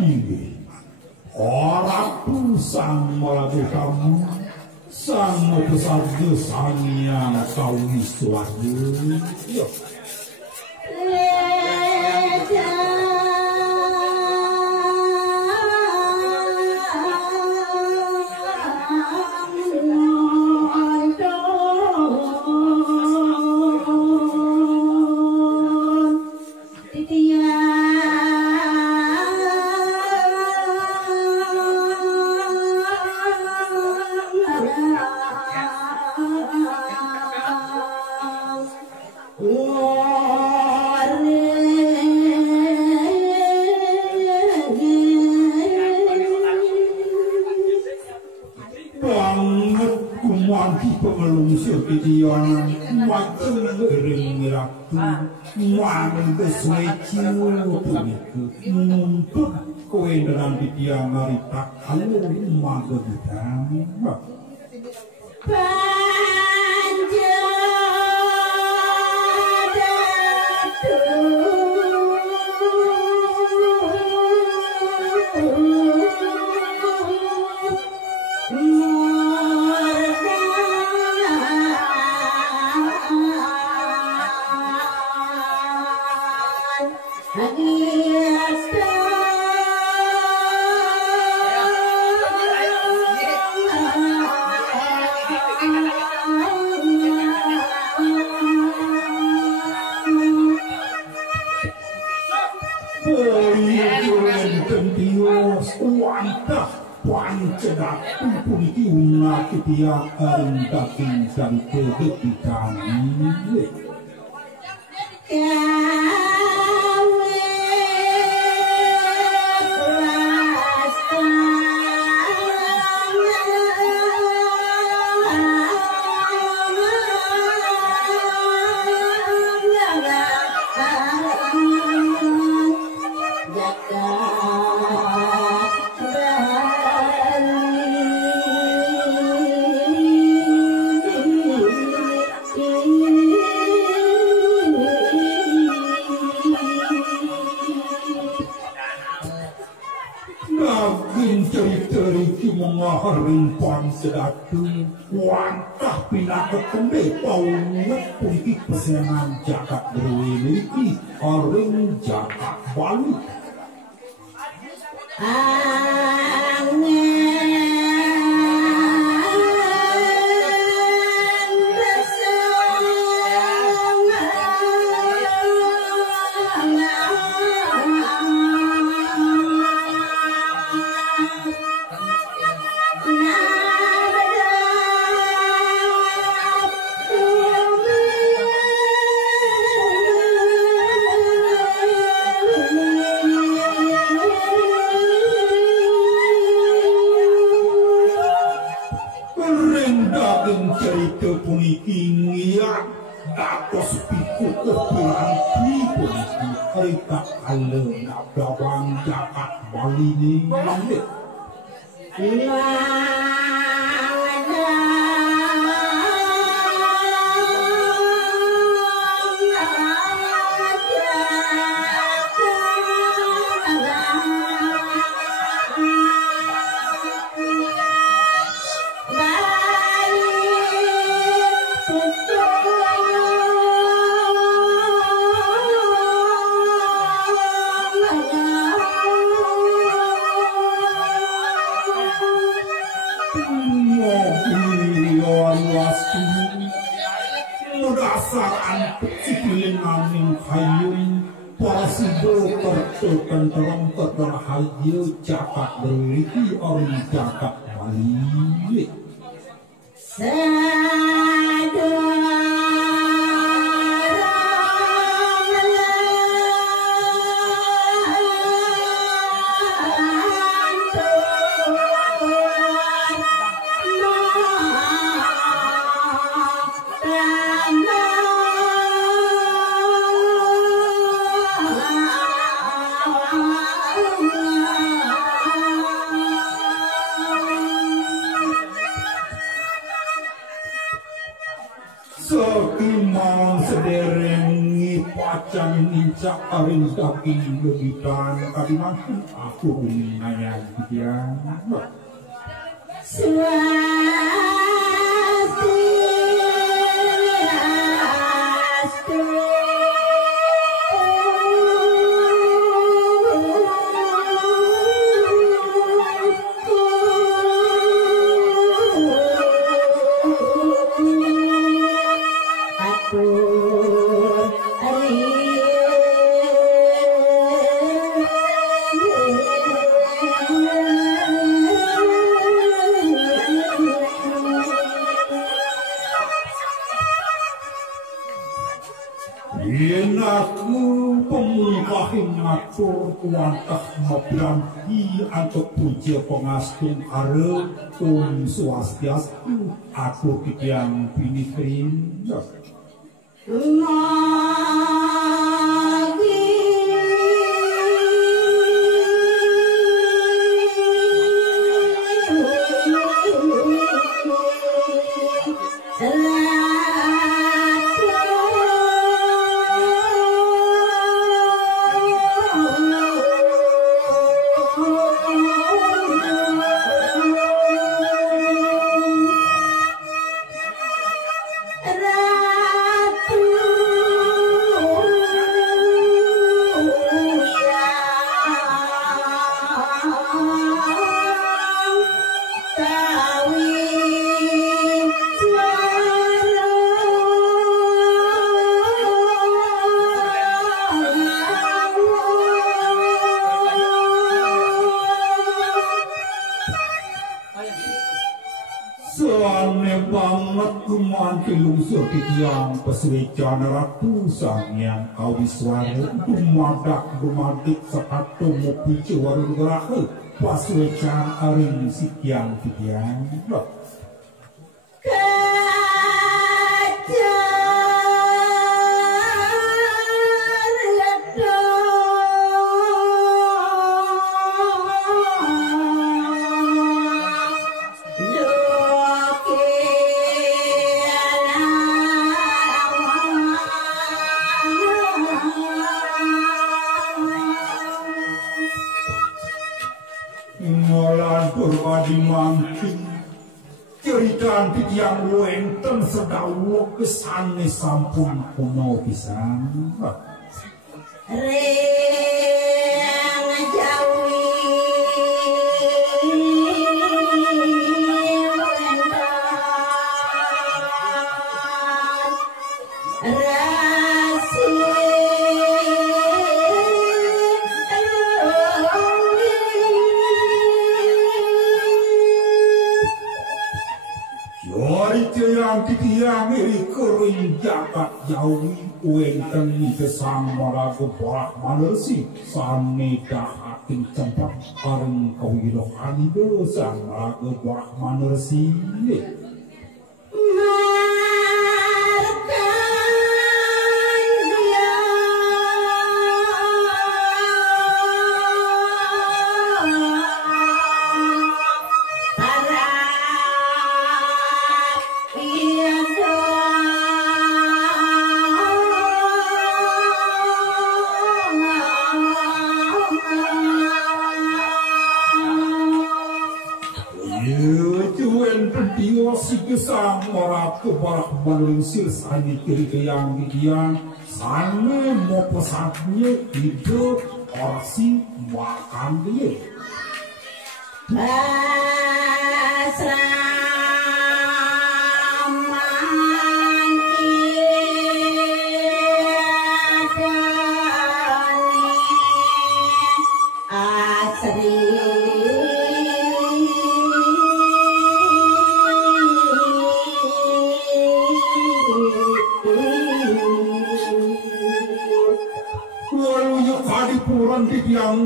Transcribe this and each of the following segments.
Ini orang sang melaku kamu sang besar-besarnya kau istilahnya. Kedian macam ring-ratu mangan kesueci untuk kowe dalam dia marita kalau magedang dia daging dan kehidupan ini. Sedatu wantah pinakut kembe paunet politik pesengan jagat berwiliki orang jagat Bali jagat berwiliki orang jagat Bali. pada aring daging lebihan kadiman aku nanya gitu ya. Aku pemungkahin ngatur kuantah mabranti untuk puja pengastung are swastiastu aku kitiang pinitrin Soalnya banget kumanti lungsur kitiang peswecan ratu sang yang kawiswara dumadak sepatu mopi cewarun gerahe paswecan aring sitiang kitiang cerita yang wenten sedawa kesane sampun kuno pisan jawi yang kitiang iri kering jagat jawi wenten kesang marago borak manersi sane dahatin cempak areng kawilo kalido sang marago borak manersi Kesang morat kebarak melunsir sani kiri keyang didian sani mau pesatnya hidup orasi makan dia yang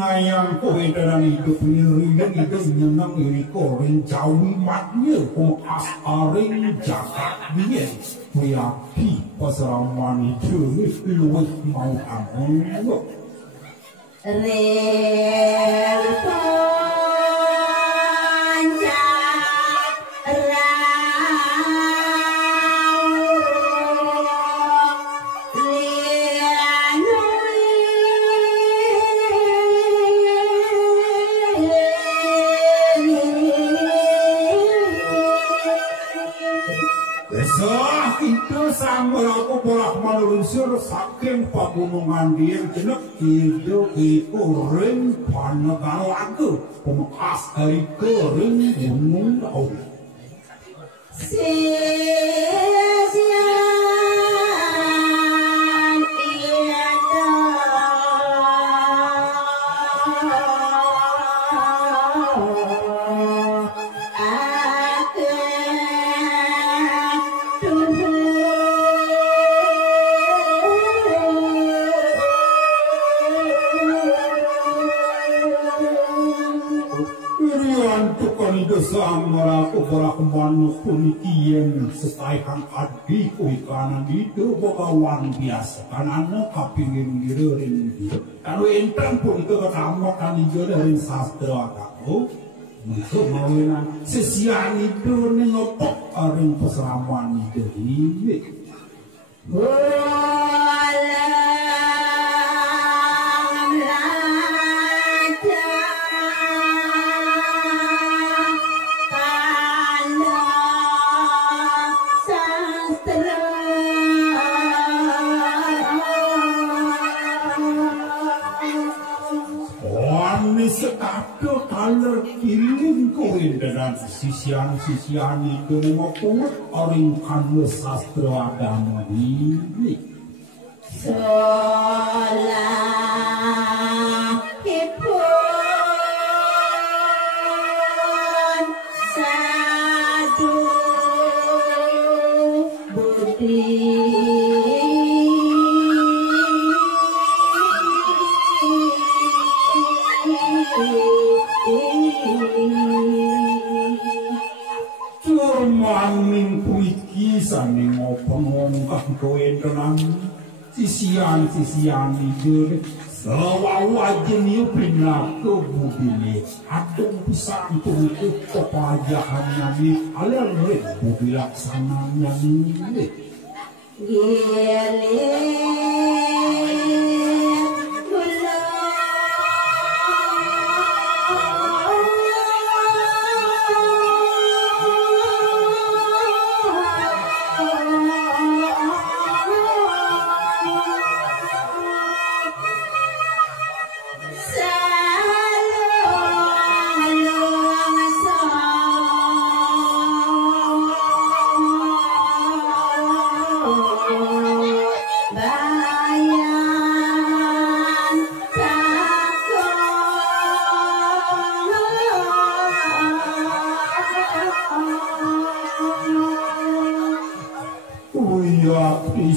ngayang kowe dalam hidup nirinya hidup nyenang iri koren jawi matnya as aring jagat dia wiaki pasraman itu luwih mau angin melusur saking pagunungan dia jenek itu ring panegalaga pemekas dari kering gunung Daun. Samara kubara kumanu punikian sesaikan adi kuikanan itu bakawan biasa karena kapingin girerin dia kalau entran pun itu ketama kan dari sastra aku untuk mawinan sesian itu nengopok aring peseraman itu ini sekado taler kiling koin dengan sisian itu ngopung orang kanwe sastra agama ini solahipun sadu budi Curmaning puiki saning ngopong-ngopong koendonan sisian itu sewawajen yu pinako bubili adong pisang tungku kepajahan nabi alir budi laksananya ini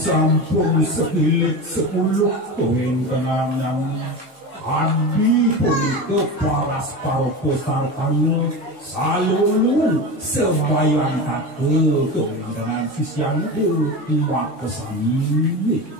sampun sekilik 10 koin kenangan adi punike paras paropo sartane salulung sembayang kake koin dengan sisian itu iwak kesani